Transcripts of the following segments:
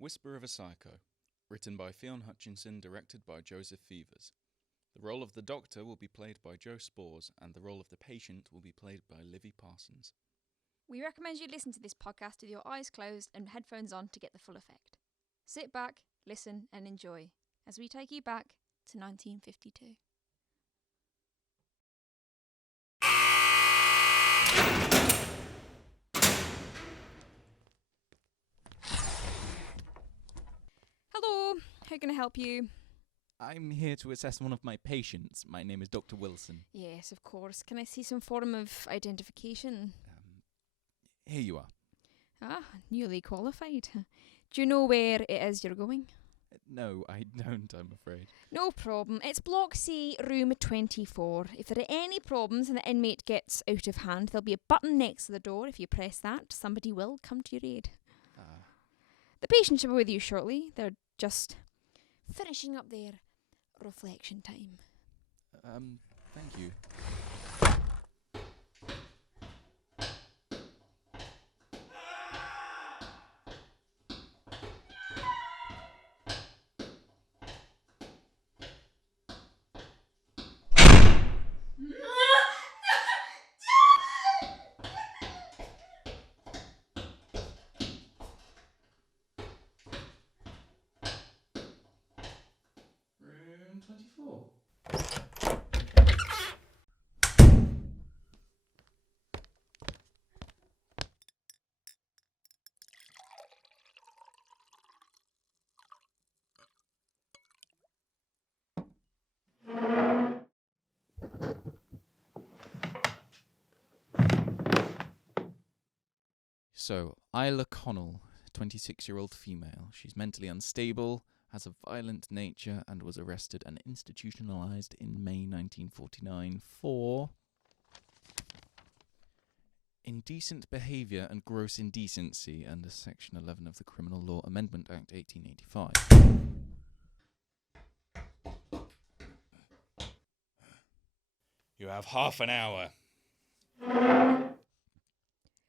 Whisper of a Psycho, written by Ffion Hutchinson, directed by Joseph Veevers. The role of the Doctor will be played by Joe Spoors, and the role of the patient will be played by Livvi Parsons. We recommend you listen to this podcast with your eyes closed and headphones on to get the full effect. Sit back, listen, and enjoy as we take you back to 1952. Hello, how can I help you? I'm here to assess one of my patients. My name is Dr. Wilson. Yes, of course. Can I see some form of identification? Here you are. Ah, newly qualified. Do you know where it is you're going? No, I don't, I'm afraid. No problem. It's Block C, room 24. If there are any problems and the inmate gets out of hand, there'll be a button next to the door. If you press that, somebody will come to your aid. The patient shall be with you shortly. They're just finishing up their reflection time. Thank you. Room 24. So, Isla Connell, 26-year-old female. She's mentally unstable, has a violent nature, and was arrested and institutionalized in May 1949 for indecent behaviour and gross indecency under Section 11 of the Criminal Law Amendment Act 1885. You have half an hour.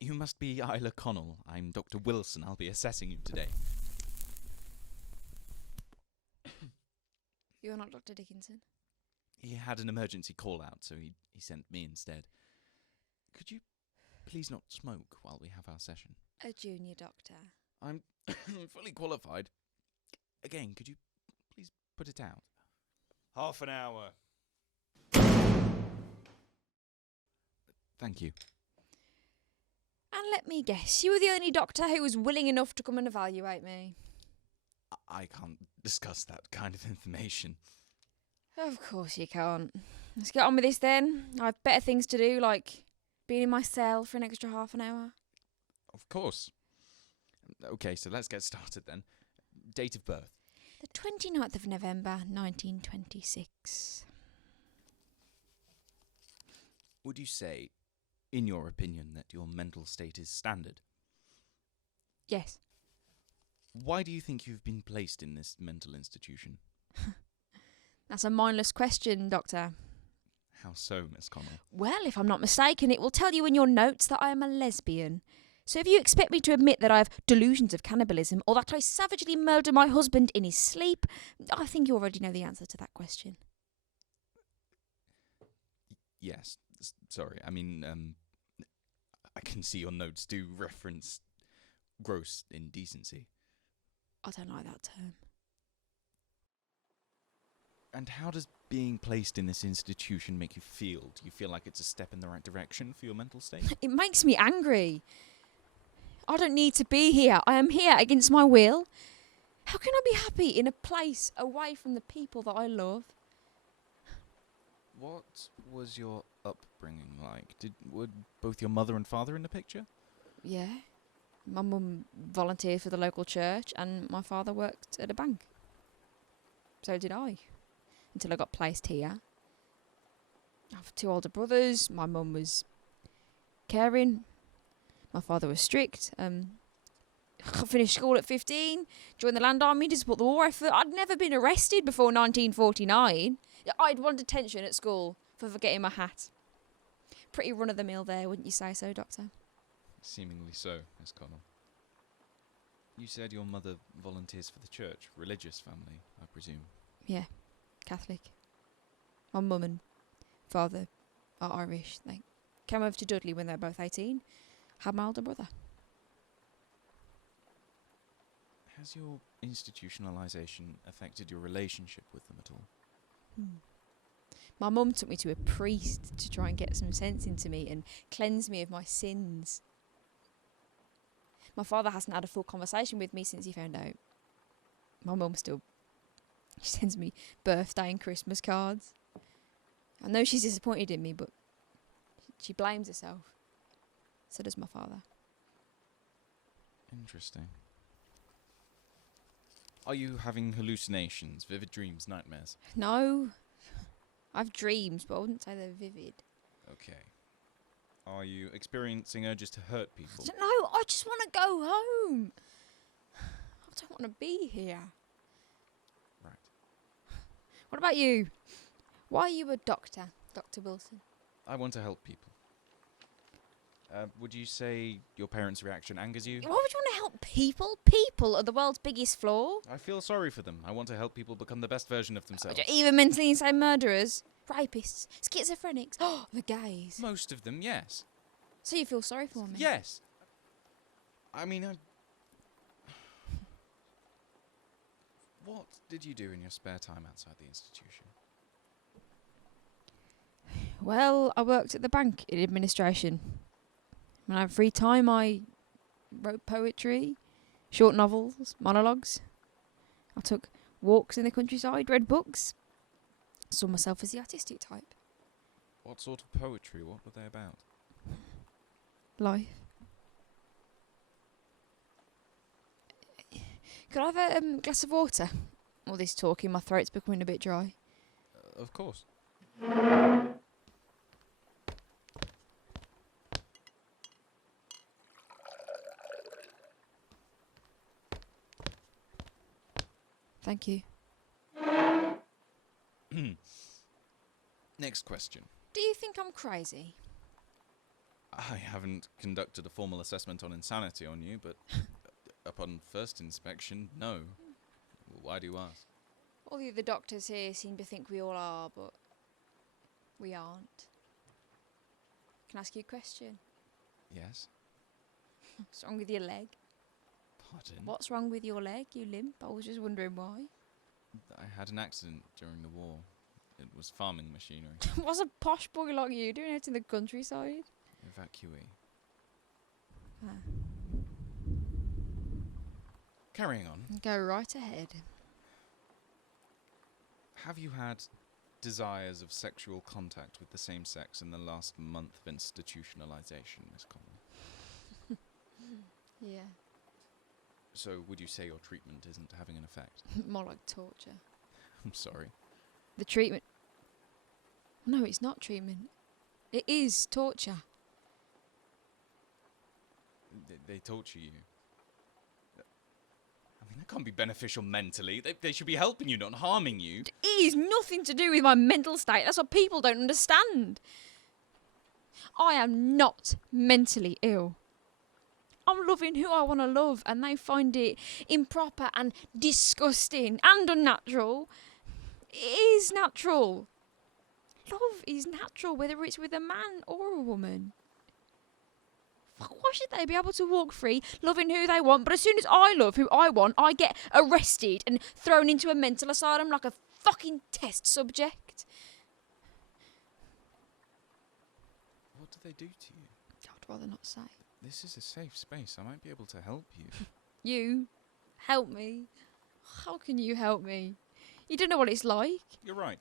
You must be Isla Connell. I'm Dr. Wilson. I'll be assessing you today. You're not Dr. Dickinson? He had an emergency call out, so he sent me instead. Could you please not smoke while we have our session? A junior doctor. I'm fully qualified. Again, could you please put it out? Half an hour. Thank you. And let me guess, you were the only doctor who was willing enough to come and evaluate me. I can't discuss that kind of information. Of course you can't. Let's get on with this then. I've better things to do, like being in my cell for an extra half an hour. Of course. Okay, so let's get started then. Date of birth. The 29th of November, 1926. Would you say, in your opinion, that your mental state is standard? Yes. Why do you think you've been placed in this mental institution? That's a mindless question, Doctor. How so, Miss Connell? Well, if I'm not mistaken, it will tell you in your notes that I am a lesbian. So if you expect me to admit that I have delusions of cannibalism or that I savagely murder my husband in his sleep, I think you already know the answer to that question. Yes. Sorry, I mean, I can see your notes do reference gross indecency. I don't like that term. And how does being placed in this institution make you feel? Do you feel like it's a step in the right direction for your mental state? It makes me angry. I don't need to be here. I am here against my will. How can I be happy in a place away from the people that I love? What was your upbringing like? Were both your mother and father in the picture? Yeah. My mum volunteered for the local church and my father worked at a bank. So did I. Until I got placed here. I have 2 older brothers. My mum was caring. My father was strict. I finished school at 15, joined the Land Army to support the war effort. I'd never been arrested before 1949. I had 1 detention at school for forgetting my hat. Pretty run-of-the-mill there, wouldn't you say so, Doctor? Seemingly so, Miss Connell. You said your mother volunteers for the church, religious family, I presume. Yeah, Catholic. My mum and father are Irish. They came over to Dudley when they were both 18. Had my older brother. Has your institutionalisation affected your relationship with them at all? My mum took me to a priest to try and get some sense into me and cleanse me of my sins. My father hasn't had a full conversation with me since he found out. My mum still sends me birthday and Christmas cards. I know she's disappointed in me, but she blames herself. So does my father. Interesting. Are you having hallucinations, vivid dreams, nightmares? No. I've dreams, but I wouldn't say they're vivid. Okay. Are you experiencing urges to hurt people? No, I just want to go home. I don't want to be here. Right. What about you? Why are you a doctor, Dr. Wilson? I want to help people. Would you say your parents' reaction angers you? Why would you want to help people? People are the world's biggest flaw. I feel sorry for them. I want to help people become the best version of themselves. Even mentally insane murderers, rapists, schizophrenics, the gays. Most of them, yes. So you feel sorry for me? Yes. I mean, what did you do in your spare time outside the institution? Well, I worked at the bank in administration. When I had free time, I wrote poetry, short novels, monologues. I took walks in the countryside, read books. Saw myself as the artistic type. What sort of poetry? What were they about? Life. Could I have a glass of water? All this talking, my throat's becoming a bit dry. Of course. Thank you. Next question. Do you think I'm crazy? I haven't conducted a formal assessment on insanity on you, but upon first inspection, no. Why do you ask? All the other doctors here seem to think we all are, but we aren't. Can I ask you a question? Yes? What's wrong with your leg? Pardon? What's wrong with your leg, you limp? I was just wondering why. I had an accident during the war. It was farming machinery. What's a posh boy like you doing out in the countryside? Evacuee. Ah. Carrying on. Go right ahead. Have you had desires of sexual contact with the same sex in the last month of institutionalization, Miss Connell? Yeah. So would you say your treatment isn't having an effect? More like torture. I'm sorry. The treatment... No, it's not treatment. It is torture. They torture you. I mean, that can't be beneficial mentally. They should be helping you, not harming you. It is nothing to do with my mental state. That's what people don't understand. I am not mentally ill. I'm loving who I want to love, and they find it improper and disgusting and unnatural. It is natural. Love is natural, whether it's with a man or a woman. Why should they be able to walk free, loving who they want, but as soon as I love who I want, I get arrested and thrown into a mental asylum like a fucking test subject? What do they do to you? I'd rather not say. This is a safe space. I might be able to help you. You? Help me? How can you help me? You don't know what it's like. You're right.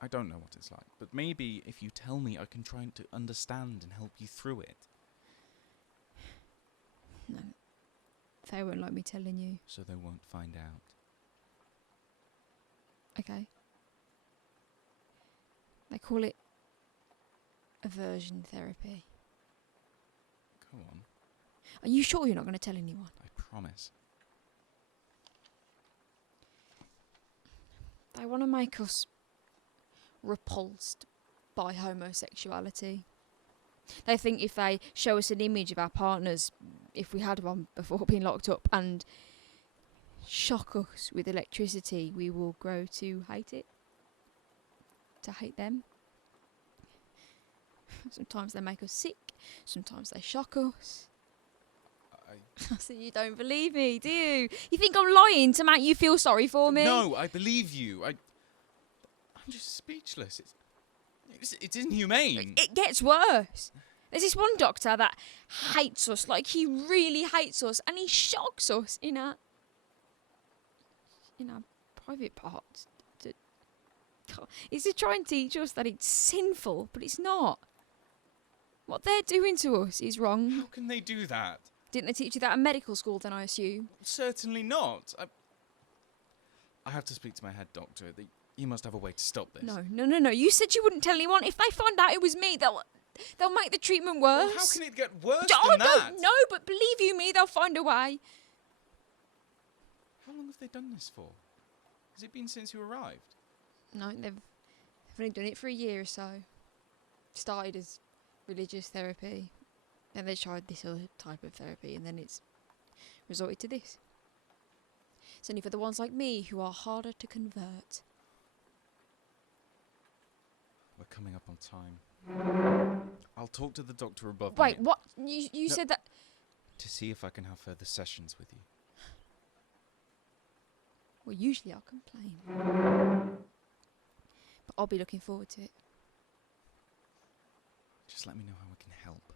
I don't know what it's like, but maybe if you tell me, I can try to understand and help you through it. No. They won't like me telling you. So they won't find out. Okay. They call it aversion therapy. Go on. Are you sure you're not going to tell anyone? I promise. They want to make us repulsed by homosexuality. They think if they show us an image of our partners if we had one before being locked up, and shock us with electricity, we will grow to hate it. To hate them. Sometimes they make us sick. Sometimes they shock us. So you don't believe me, do you? You think I'm lying to make you feel sorry for me? No, I believe you. I'm just speechless. It's inhumane. It gets worse. There's this one doctor that hates us, like he really hates us, and he shocks us in our private parts. He's to try and teach us that it's sinful, but it's not. What they're doing to us is wrong. How can they do that? Didn't they teach you that at medical school then, I assume? Certainly not. I have to speak to my head doctor. You must have a way to stop this. No. You said you wouldn't tell anyone. If they find out it was me, they'll make the treatment worse. Well, how can it get worse I than that? I don't know, but believe you me, they'll find a way. How long have they done this for? Has it been since you arrived? No, they've only done it for a year or so. Started as religious therapy, then they tried this other type of therapy, and then it's resorted to this. It's only for the ones like me who are harder to convert. We're coming up on time. I'll talk to the doctor above me. Wait, what? You said that... To see if I can have further sessions with you. Well, usually I'll complain. But I'll be looking forward to it. Just let me know how I can help.